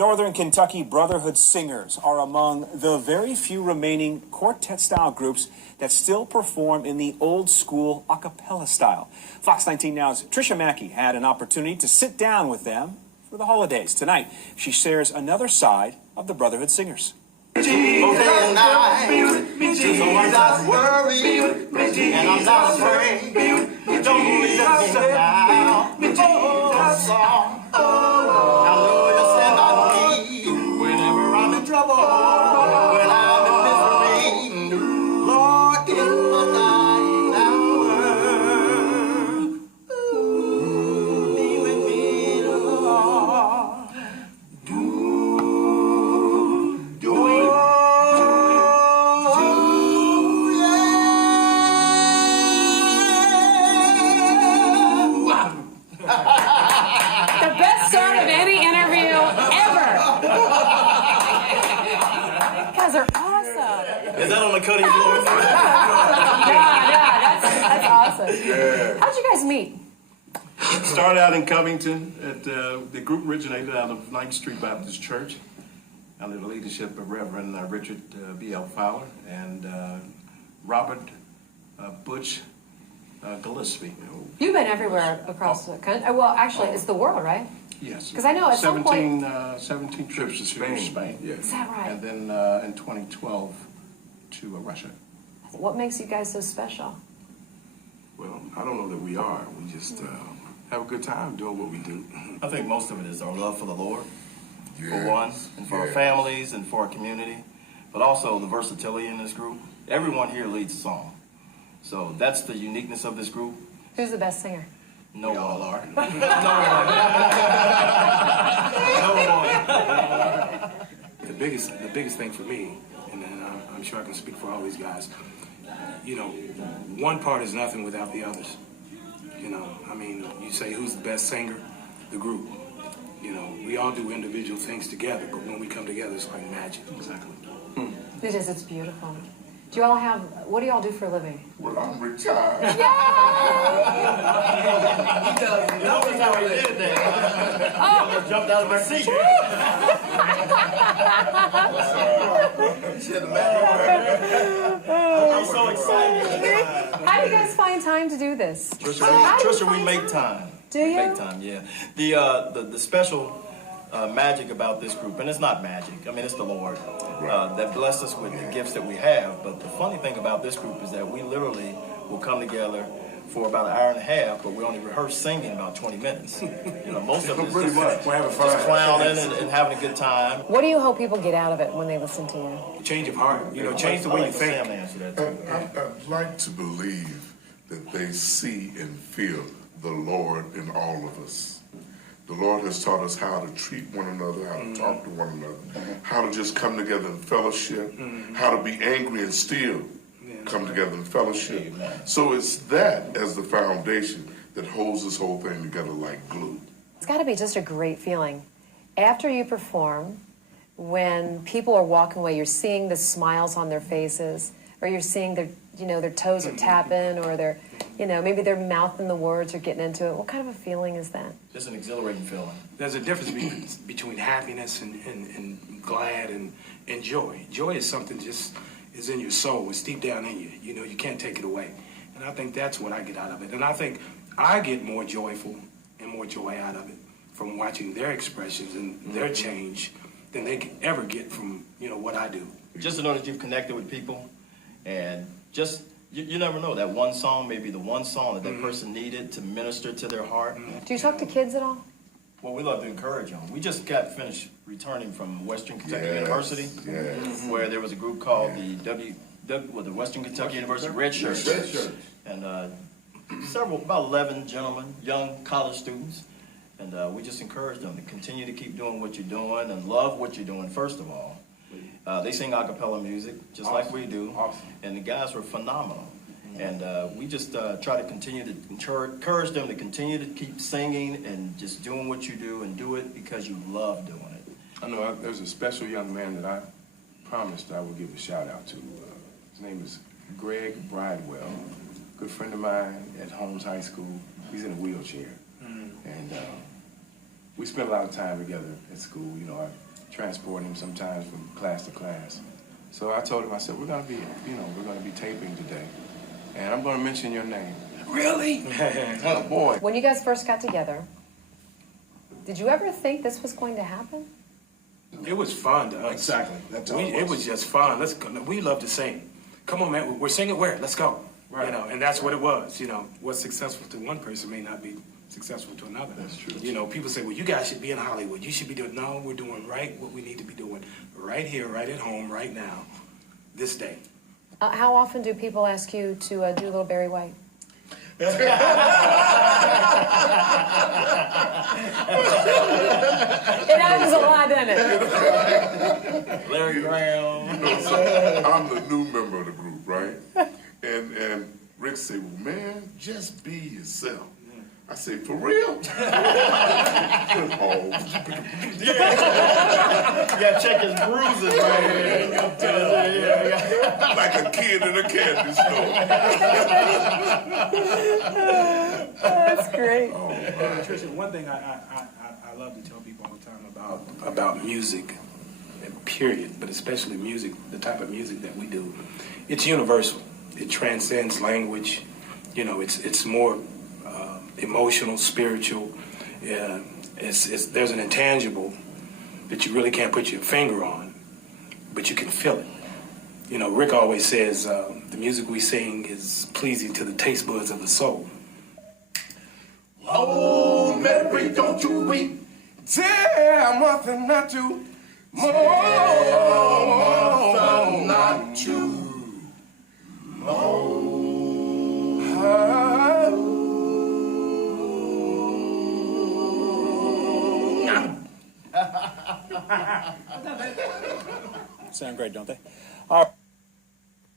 Northern Kentucky Brotherhood Singers are among the very few remaining quartet-style groups that still perform in the old-school a cappella style. Fox 19 Now's Tricia Macke had an opportunity to sit down with them for the holidays. Tonight, she shares another side of the Brotherhood Singers. Jesus, and I'm worried, and I'm not afraid. You don't leave me now. I know you'll stand by me whenever I'm in trouble, when I'm in misery. Lord, in the dying hour, be with me, Lord. Do it. The best start of any interview ever. You guys are awesome. Is that on the cutting floor? Yeah, that's awesome. Yeah. How'd you guys meet? Started out in Covington. The group originated out of 19th Street Baptist Church under the leadership of Reverend Richard B.L. Fowler and Robert Butch Gillespie. You've been everywhere across the country. Well, actually, it's the world, right? Yes. Because I know at some point... 17 trips to Spain. Yes. Is that right? And then in 2012 to Russia. What makes you guys so special? Well, I don't know that we are. We just have a good time doing what we do. I think most of it is our love for the Lord, for one, and for our families and for our community, but also the versatility in this group. Everyone here leads a song. So that's the uniqueness of this group. Who's the best singer? No, all are. No one. The biggest thing for me, and then I'm sure I can speak for all these guys, you know, one part is nothing without the others. You know, I mean, you say who's the best singer? The group. You know, we all do individual things together, but when we come together, it's like magic. Exactly. It is. It's beautiful. Do you all have... What do y'all do for a living? Well, I'm retired. He doesn't know how he did that. I almost jumped out of my seat. I'm so excited. How do you guys find time to do this? Tricia, we make time. Do you? Make time, yeah. The special magic about this group, and it's not magic, I mean, it's the Lord that blessed us with the gifts that we have. But the funny thing about this group is that we literally will come together for about an hour and a half, but we only rehearse singing about 20 minutes. You know, most of it is Pretty much. We're having fun. just clowning and having a good time. What do you hope people get out of it when they listen to you? Change of heart. You know, change the way you think. Sam to answer that too. I'd like to believe that they see and feel the Lord in all of us. The Lord has taught us how to treat one another, how to talk to one another, how to just come together in fellowship, how to be angry and still come together in fellowship. So it's that as the foundation that holds this whole thing together like glue. It's got to be just a great feeling. After you perform, when people are walking away, you're seeing the smiles on their faces, or you're seeing their, their toes are tapping, or they're, maybe they're mouthing the words or getting into it. What kind of a feeling is that? Just an exhilarating feeling. There's a difference between happiness and glad and joy. Joy is something just is in your soul. It's deep down in you. You know, you can't take it away. And I think that's what I get out of it. And I think I get more joyful and more joy out of it from watching their expressions and their change than they could ever get from, what I do. Just to know that you've connected with people, and just, you never know, that one song may be the one song that person needed to minister to their heart. Do you talk to kids at all? Well, we love to encourage them. We just got finished returning from Western Kentucky University, where there was a group called the Western Kentucky University Red Shirts. And about 11 gentlemen, young college students, and we just encourage them to continue to keep doing what you're doing and love what you're doing, first of all. They sing a cappella music, just like we do, and the guys were phenomenal. And we just try to continue to encourage them to continue to keep singing and just doing what you do, and do it because you love doing it. I know there's a special young man that I promised I would give a shout out to. His name is Greg Bridewell, good friend of mine at Holmes High School. He's in a wheelchair. And we spent a lot of time together at school. transporting him sometimes from class to class. So I told him, I said, we're gonna be taping today, and I'm gonna mention your name. Really? Oh, boy. When you guys first got together, did you ever think this was going to happen? It was fun to us. Exactly. That's all it was. It was just fun. Let's go. We love to sing. Come on, man. We're singing where? Let's go. Right. You know, and that's what it was. You know, what's successful to one person may not be successful to another. That's true. You know, people say, well, you guys should be in Hollywood. You should be doing. No, we're doing right what we need to be doing right here, right at home, right now, this day. How often do people ask you to do a little Barry White? It happens a lot, doesn't it? Larry Graham. So I'm the new member of the group, right? And Rick said, well, man, just be yourself. I said, for real? Oh. Yeah, check his bruises right here. Like a kid in a candy store. That's great. Tricia, one thing I love to tell people all the time about music, period, but especially music, the type of music that we do, it's universal. It transcends language. You know, it's more emotional, spiritual. There's an intangible that you really can't put your finger on, but you can feel it. You know, Rick always says the music we sing is pleasing to the taste buds of the soul. Oh, Mary, don't you weep. Tell Martha not to. Martha not to. Sound great, don't they? All right.